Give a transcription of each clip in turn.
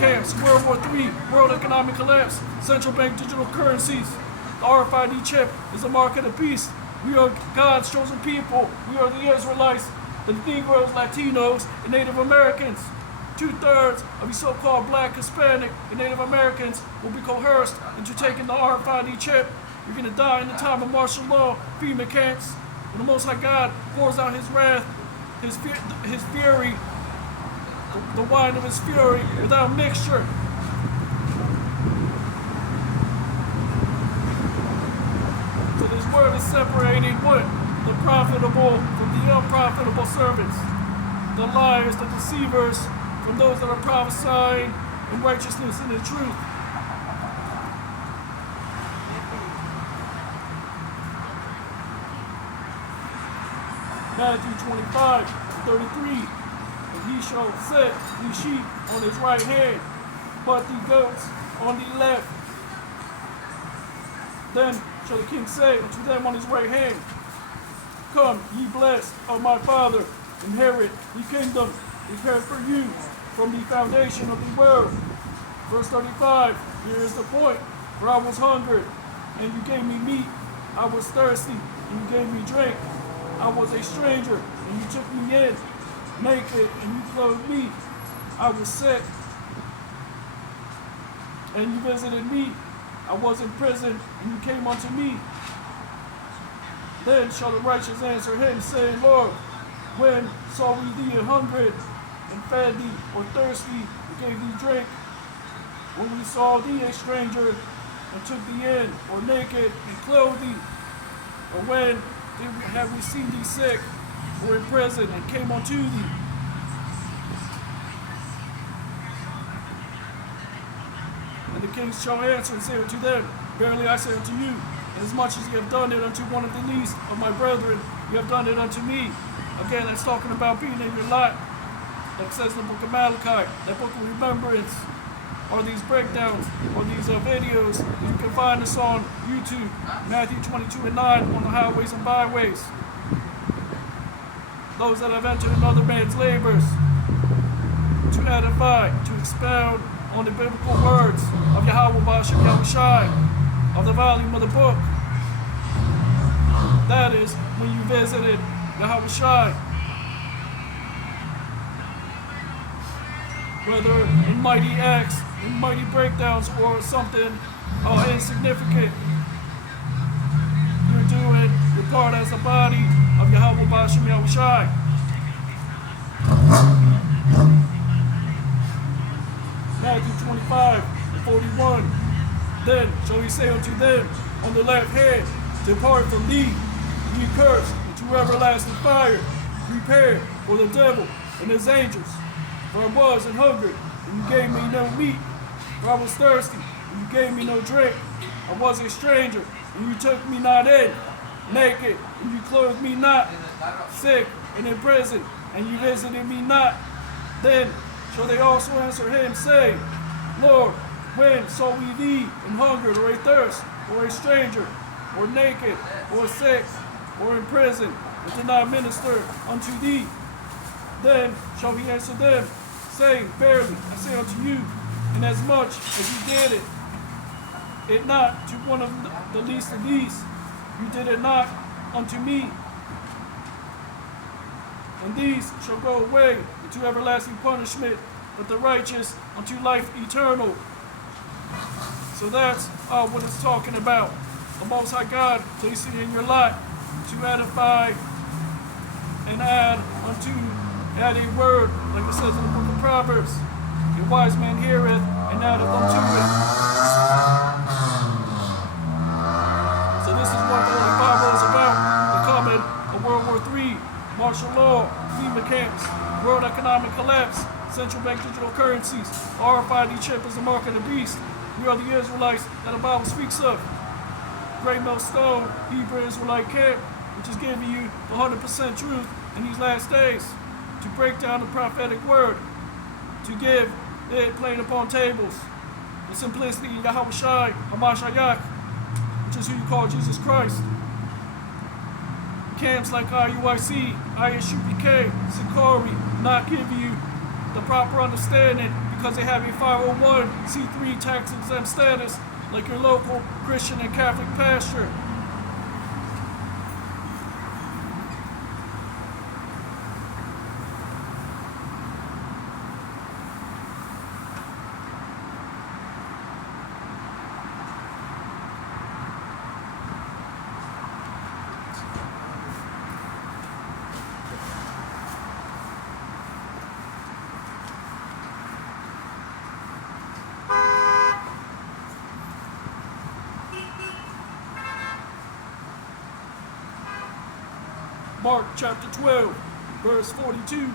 camps, World War III, world economic collapse, central bank digital currencies. The RFID chip is a mark of the beast. We are God's chosen people. We are the Israelites, the Negroes, Latinos, and Native Americans. 2/3 of the so-called Black, Hispanic, and Native Americans will be coerced into taking the RFID chip. You're going to die in the time of martial law, FEMA camps. When the Most High God pours out His wrath, His fury, the wine of His fury, without mixture. So this word is separating what? The profitable from the unprofitable servants. The liars, the deceivers, from those that are prophesying in righteousness and in truth. Matthew 25:33. And he shall set the sheep on his right hand, but the goats on the left. Then shall the king say unto them on his right hand, Come, ye blessed of my Father, inherit the kingdom prepared for you from the foundation of the world. Verse 35, here is the point. For I was hungered, and you gave me meat. I was thirsty, and you gave me drink. I was a stranger, and you took me in. Naked, and you clothed me. I was sick, and you visited me. I was in prison, and you came unto me. Then shall the righteous answer him, saying, Lord, when saw we thee hungered, and fed thee, or thirsty, and gave thee drink? When we saw thee a stranger, and took thee in, or naked, and clothed thee? Or when have we seen thee sick, or in prison, and came unto thee? And the kings shall answer and say unto them, Verily I say unto you, inasmuch as ye have done it unto one of the least of my brethren, ye have done it unto me. Again, that's talking about being in your lot. Like it says in the book of Malachi, that book of remembrance, or these breakdowns, or these videos. You can find us on YouTube, Matthew 22:9, on the highways and byways. Those that have entered another man's labors, to edify, to expound on the biblical words of Yahweh Bashem Yahushai, of the volume of the book. That is when you visited Yahushai. Whether in mighty acts, in mighty breakdowns, or something insignificant, you're doing your part as the body of Yahweh Bashem Yahushai. Matthew 25:41. Then shall he say unto them on the left hand, Depart from me, ye cursed, into everlasting fire, prepared for the devil and his angels. For I was and hungered, and you gave me no meat. For I was thirsty, and you gave me no drink. I was a stranger, and you took me not in. Naked, and you clothed me not. Sick, and in prison, and you visited me not. Then shall they also answer him, saying, Lord, when saw we thee in hungered, or a thirst, or a stranger, or naked, or sick, or in prison, and did not minister unto thee? Then shall he answer them, saying, Verily I say unto you, inasmuch as you did it not to one of the least of these, you did it not unto me. And these shall go away into everlasting punishment, but the righteous unto life eternal. So that's what it's talking about. The Most High God placing in your lot to edify and add a word, like it says in the book of Proverbs. A wise man heareth and addeth unto it. So this is what the Holy Bible is about. The coming of World War III, martial law, FEMA camps, world economic collapse, central bank digital currencies. RFID chip is the mark of the beast. We are the Israelites that the Bible speaks of. Great Millstone, Hebrew Israelite camp, which is giving you 100% truth in these last days, to break down the prophetic word, to give it plain upon tables, the simplicity in Yahushai, Hamashiach, which is who you call Jesus Christ. Camps like IUIC, ISUPK, Sikori, not giving you the the proper understanding because they have a 501c3 tax exempt status like your local Christian and Catholic pastor. Mark chapter 12, verse 42.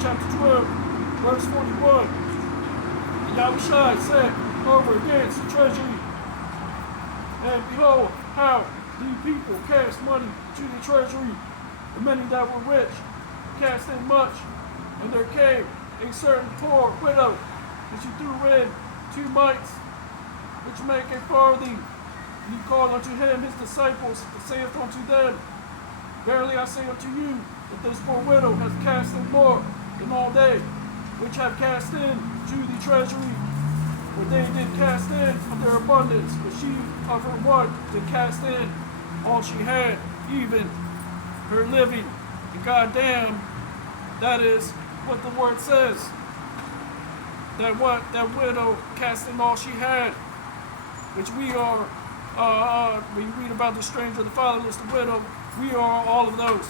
Chapter 12, verse 41. And Yahushua said over against the treasury, and behold, how the people cast money to the treasury, and many that were rich cast in much. And there came a certain poor widow, and she threw in 2 mites, which make a farthing. And he called unto him his disciples, and saith unto them, Verily I say unto you, that this poor widow has cast in more than all they which have cast in to the treasury. For they did cast in of their abundance, but she of her want did cast in all she had, even her living. And goddamn, that is what the word says. That widow cast in all she had, which we are, when you read about the stranger, the fatherless, the widow, we are all of those.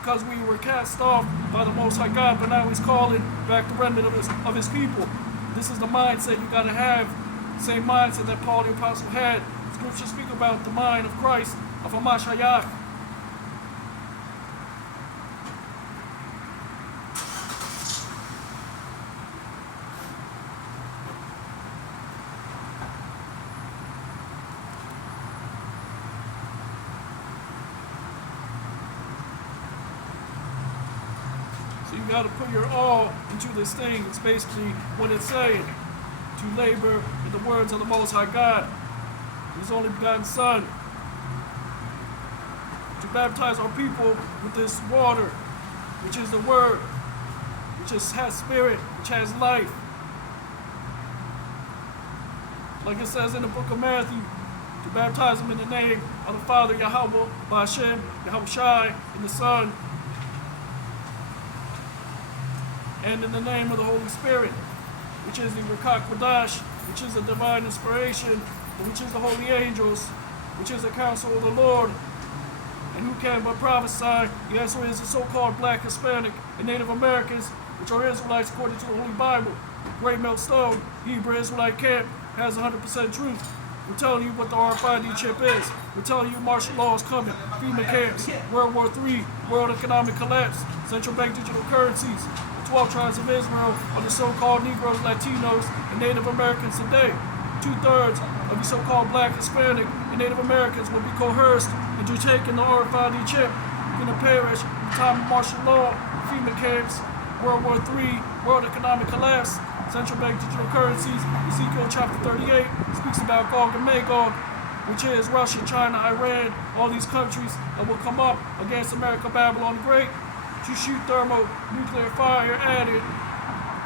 Because we were cast off by the Most High God, but now He's calling back the remnant of His people. This is the mindset you got to have, same mindset that Paul the Apostle had. Scriptures speak about the mind of Christ, of Hamashiach. So you got to put your all into this thing. It's basically what it's saying. To labor in the words of the Most High God, His only begotten Son. To baptize our people with this water, which is the Word, which has spirit, which has life. Like it says in the book of Matthew, to baptize them in the name of the Father, Yahweh, Ba'ashem, Yahushai, and the Son, and in the name of the Holy Spirit, which is the Ruach Kodash, which is the divine inspiration, which is the holy angels, which is the counsel of the Lord, and who can but prophesy. The answer is the so-called Black, Hispanic, and Native Americans, which are Israelites according to the Holy Bible. Great Millstone, Hebrew Israelite camp, has 100% truth. We're telling you what the RFID chip is. We're telling you martial law is coming, FEMA camps, World War III, world economic collapse, central bank digital currencies, 12 tribes of Israel are the so-called Negroes, Latinos, and Native Americans today. 2/3 of the so-called Black, Hispanic, and Native Americans will be coerced into taking the RFID chip. You're going to perish in the time of martial law, FEMA camps, World War III, world economic collapse, central bank digital currencies. Ezekiel chapter 38 speaks about Gog and Magog, which is Russia, China, Iran, all these countries that will come up against America, Babylon the Great, to shoot thermonuclear fire at it.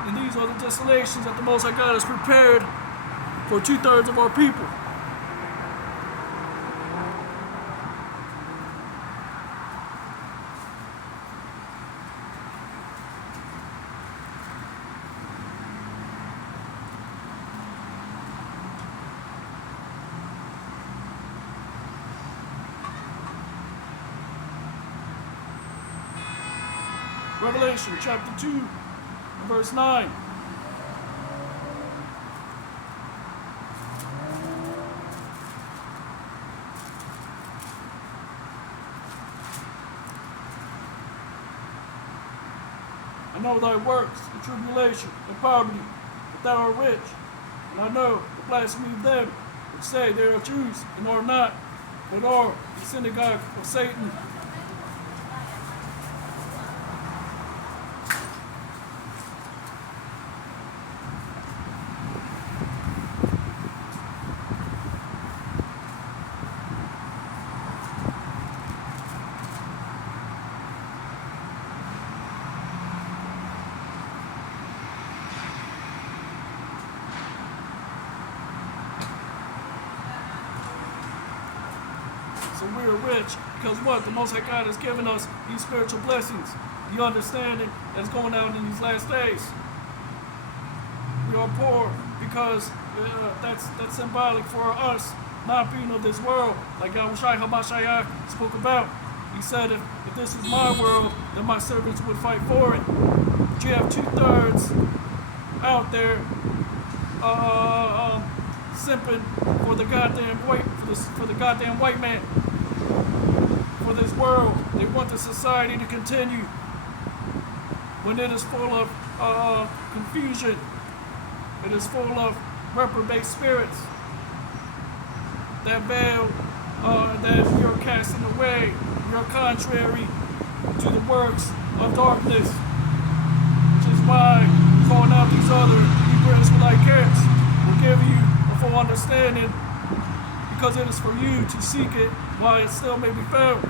And these are the desolations that the Most High God has prepared for 2/3 of our people. Revelation chapter 2, verse 9. know thy works, and tribulation, and poverty, but thou art rich. And I know the blasphemy of them which say they are Jews, and are not, but are the synagogue of Satan. So we are rich because what? The Most High God has given us these spiritual blessings, the understanding that's going out in these last days. We are poor because that's symbolic for us not being of this world, like Yahushua HaMashiach spoke about. He said, if this was my world, then my servants would fight for it. But you have 2/3 out there simping for the goddamn white man, for this world. They want the society to continue when it is full of confusion. It is full of reprobate spirits that veil that you're casting away. You're contrary to the works of darkness, which is why calling out these other Hebrew Israelite camps will give you a full understanding, because it is for you to seek it while it still may be found.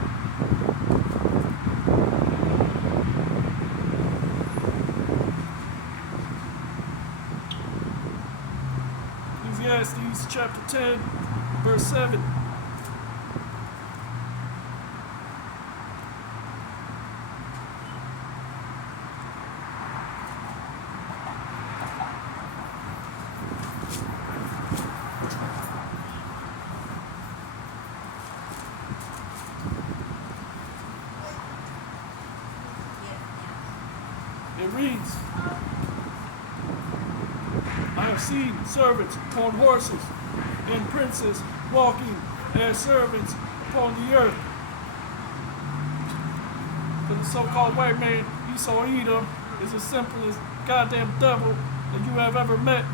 Ecclesiastes chapter 10, verse 7. It reads, I have seen servants upon horses, and princes walking as servants upon the earth. For the so-called white man, Esau Edom, is the simplest goddamn devil that you have ever met.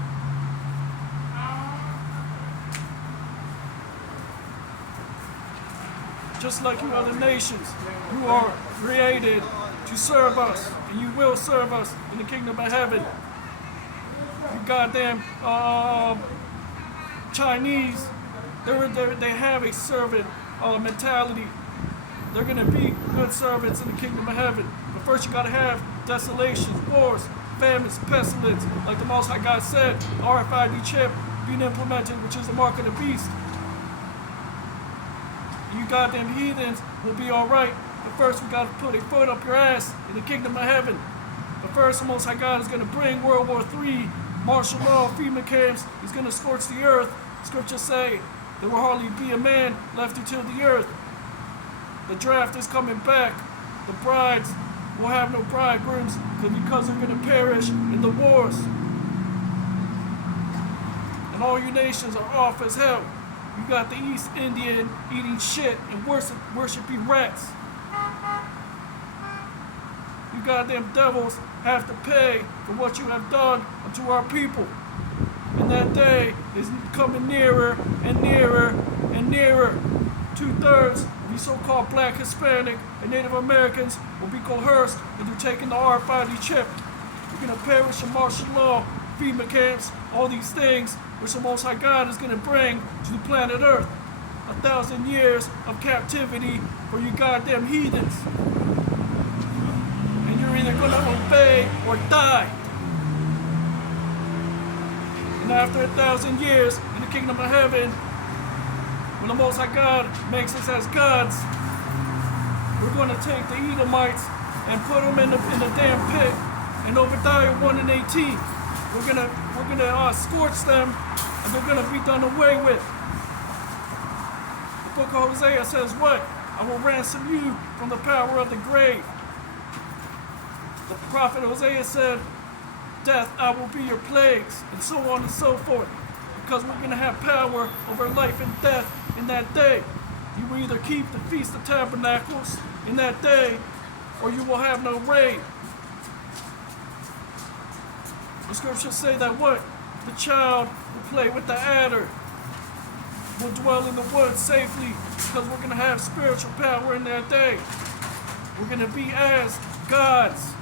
Just like you other nations, you are created to serve us, and you will serve us in the kingdom of heaven. You goddamn Chinese, they have a servant mentality. They're going to be good servants in the kingdom of heaven. But first you got to have desolations, wars, famines, pestilence, like the Most High God said, RFID chip being implemented, which is the mark of the beast. You goddamn heathens will be alright. But first we got to put a foot up your ass in the kingdom of heaven. But first the Most High God is going to bring World War III, martial law, FEMA camps. He's going to scorch the earth. Scriptures say there will hardly be a man left until the earth. The draft is coming back. The brides will have no bridegrooms because they're going to perish in the wars. And all you nations are off as hell. You got the East Indian eating shit and worshiping rats. You goddamn devils have to pay for what you have done unto our people. And that day is coming nearer and nearer and nearer. 2/3 of these so-called black, Hispanic, and Native Americans will be coerced into taking the RFID chip. You're going to perish in martial law, FEMA camps, all these things which the Most High God is going to bring to the planet Earth. 1,000 years of captivity for you goddamn heathens. And you're either going to obey or die. And after 1,000 years in the kingdom of heaven, when the Most High God makes us as gods, we're going to take the Edomites and put them in the damn pit. And Obadiah 1 and 18, we're gonna scorch them, and they're gonna be done away with. The book of Hosea says what? I will ransom you from the power of the grave. The prophet Hosea said, death, I will be your plagues, and so on and so forth. Because we're going to have power over life and death in that day. You will either keep the Feast of Tabernacles in that day, or you will have no rain. The scriptures say that what? The child will play with the adder. We'll dwell in the woods safely because we're going to have spiritual power in that day. We're going to be as gods.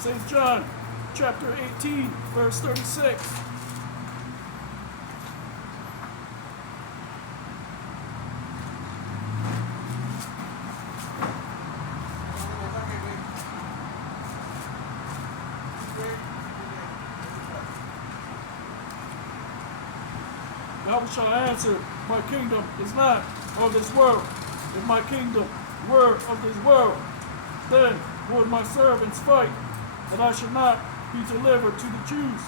St. John chapter 18, verse 36. Thou shalt answer, my kingdom is not of this world. If my kingdom were of this world, then would my servants fight, that I should not be delivered to the Jews.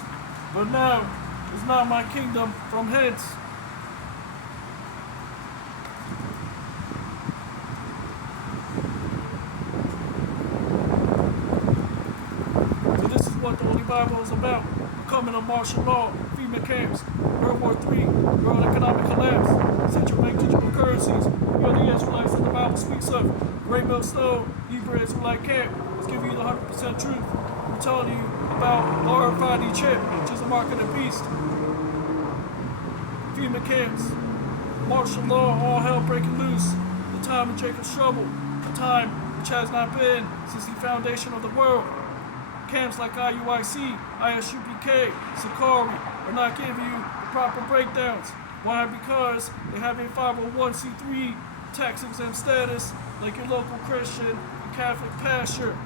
But now is not my kingdom from hence. So this is what the Holy Bible is about. Becoming a martial law, FEMA camps, World War III, world economic collapse, central bank digital currencies. You're the Israelites that the Bible speaks of. Great Millstone, Hebrew Israelite camp. Let's give you the 100% truth. I'm telling you about the RFID chip, which is the mark of the beast. FEMA camps, martial law, all hell breaking loose. The time of Jacob's trouble, a time which has not been since the foundation of the world. Camps like IUIC, ISUPK, Sakari are not giving you the proper breakdowns. Why? Because they have a 501c3 tax exempt status like your local Christian and Catholic pastor.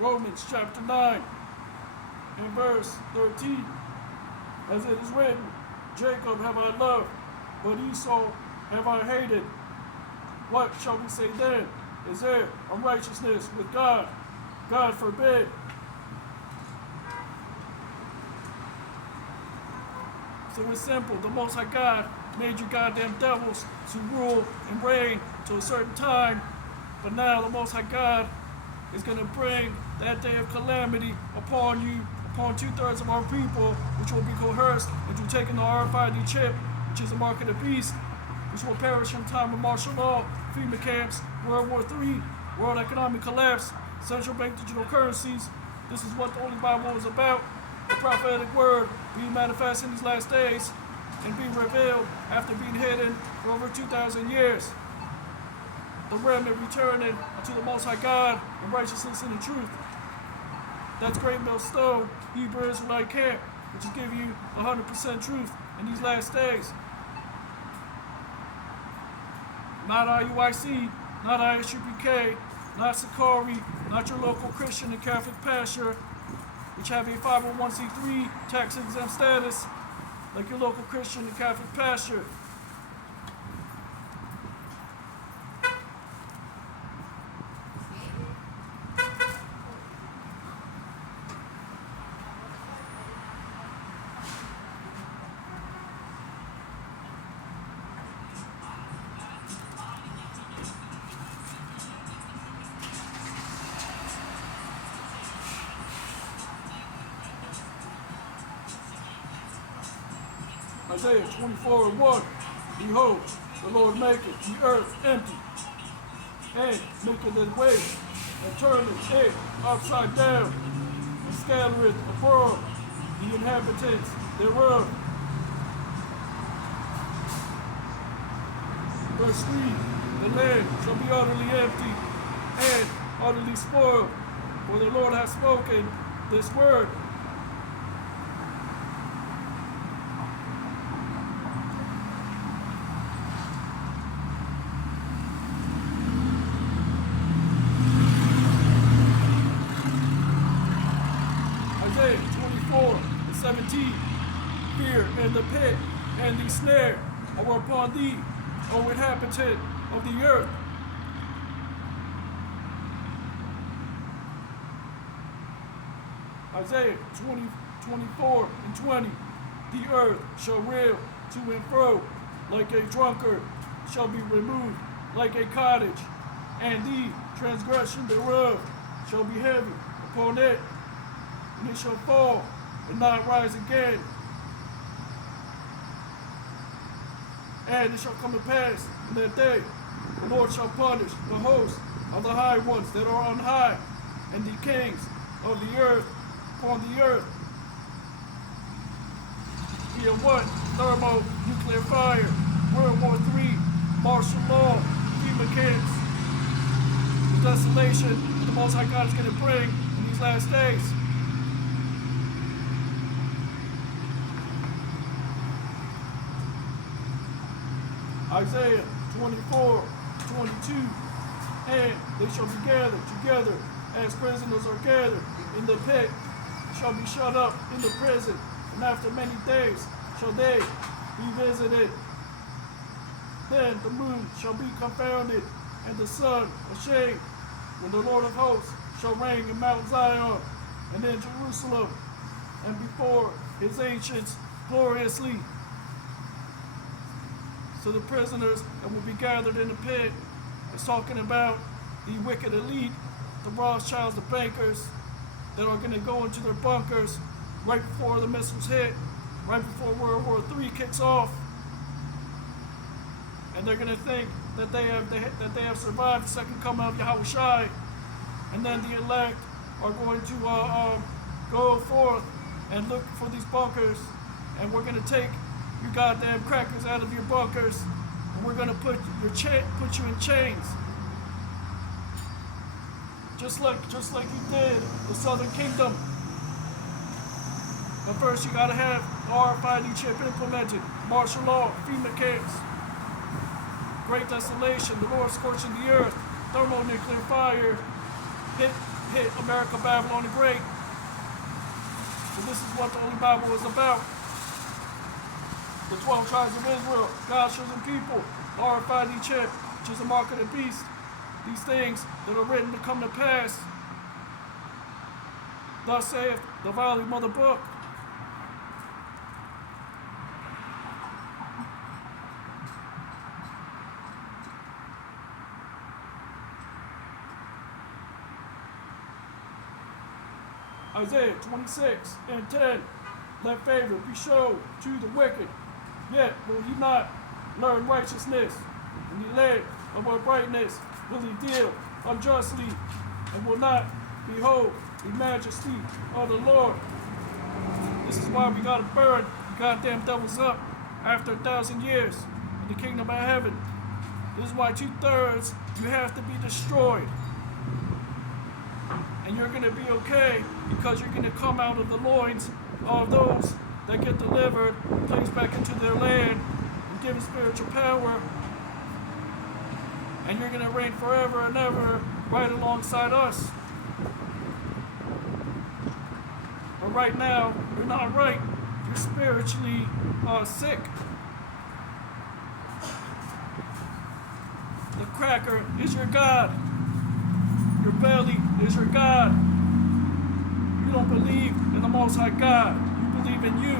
Romans chapter 9 and verse 13. As it is written, Jacob have I loved, but Esau have I hated. What shall we say then? Is there unrighteousness with God? God forbid. So it's simple. The Most High God made you goddamn devils to rule and reign to a certain time. But now the Most High God is going to bring that day of calamity upon you, upon 2/3 of our people, which will be coerced into taking the RFID chip, which is a mark of the beast, which will perish in time of martial law, FEMA camps, World War III, world economic collapse, central bank digital currencies. This is what the Holy Bible is about. The prophetic word being manifest in these last days and being revealed after being hidden for over 2,000 years. The remnant returning unto the Most High God in righteousness and in truth. That's Great Millstone, Hebrew Israelite camp, which is giving you 100% truth in these last days. Not IUIC, not ISUPK, not Sakari, not your local Christian and Catholic pastor, which have a 501c3 tax exempt status, like your local Christian and Catholic pastor. Isaiah 24:1. Behold, the Lord maketh the earth empty, and maketh it waste, and turneth it upside down, and scattereth abroad the inhabitants thereof. Verse 3. The land shall be utterly empty and utterly spoiled, for the Lord hath spoken this word. 17. Fear and the pit and the snare are upon thee, O inhabitant of the earth. Isaiah 24 and 20. The earth shall reel to and fro like a drunkard, shall be removed like a cottage, and the transgression thereof shall be heavy upon it, and it shall fall and not rise again. And it shall come to pass in that day, the Lord shall punish the host of the high ones that are on high, and the kings of the earth upon the earth. Via what? Thermonuclear fire, World War III, martial law, FEMA camps. The desolation the Most High God is going to bring in these last days. Isaiah 24, 22. And they shall be gathered together as prisoners are gathered in the pit, shall be shut up in the prison, and after many days shall they be visited. Then the moon shall be confounded, and the sun ashamed, when the Lord of hosts shall reign in Mount Zion and in Jerusalem, and before his ancients gloriously. So the prisoners that will be gathered in the pit is talking about the wicked elite, the Rothschilds, the bankers, that are going to go into their bunkers right before the missiles hit, right before World War III kicks off, and they're going to think that they have survived the second coming of Yahushua, and then the elect are going to go forth and look for these bunkers, and we're going to take you goddamn crackers out of your bunkers, and we're going to put you in chains, just like you did the Southern Kingdom. But first, you got to have the RFID chip implemented, martial law, FEMA camps, great desolation, the Lord scorching the earth, thermonuclear fire, hit America, Babylon the Great. So this is what the Holy Bible is about. The 12 tribes of Israel, God's chosen people, the RFID chip, which is the mark of the beast. These things that are written to come to pass. Thus saith the volume of the book. Isaiah 26 and 10. Let favor be shown to the wicked, yet will he not learn righteousness. In the land of uprightness will he deal unjustly, and will not behold the majesty of the Lord. This is why we gotta burn the goddamn devils up after 1,000 years in the kingdom of heaven. This is why 2/3 you have to be destroyed. And you're gonna be okay, because you're gonna come out of the loins of those that get delivered, placed back into their land, and given spiritual power. And you're going to reign forever and ever right alongside us. But right now, you're not right. You're spiritually sick. The cracker is your God. Your belly is your God. You don't believe in the Most High God. You believe in you.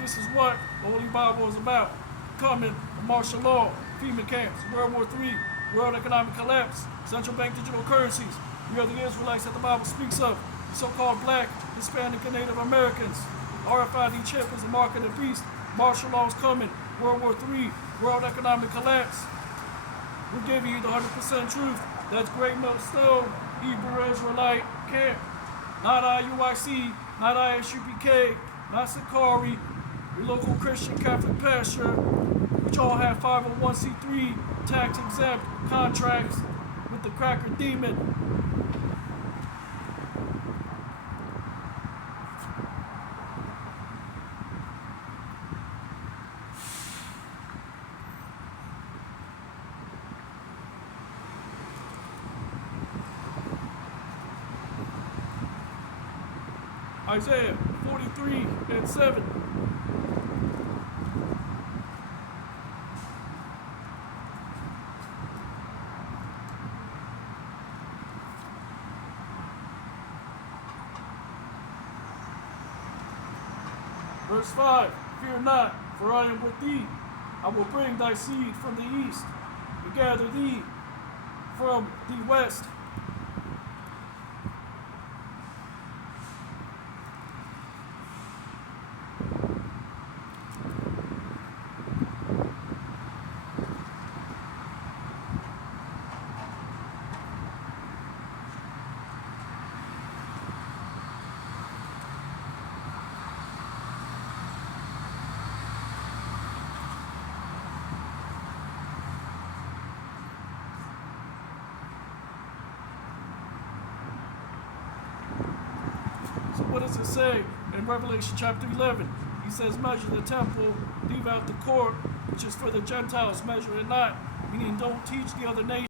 This is what the Holy Bible is about. Coming, martial law, FEMA camps, World War III, world economic collapse, central bank digital currencies. We are the Israelites that the Bible speaks of, the so-called black, Hispanic, and Native Americans. RFID chip is the mark of the beast. Martial law is coming. World War III, world economic collapse. We're giving you the 100% truth. That's Great Millstone, Hebrew Israelite camp. Not IUIC, not ISUPK, not Sakari, your local Christian Catholic pastor, which all have 501c3 tax exempt contracts with the cracker demon. Isaiah 43:7. Verse 5, fear not, for I am with thee. I will bring thy seed from the east, and gather thee from the west. So what does it say in Revelation chapter 11? He says, measure the temple, leave out the court, which is for the Gentiles, measure it not. Meaning don't teach the other nations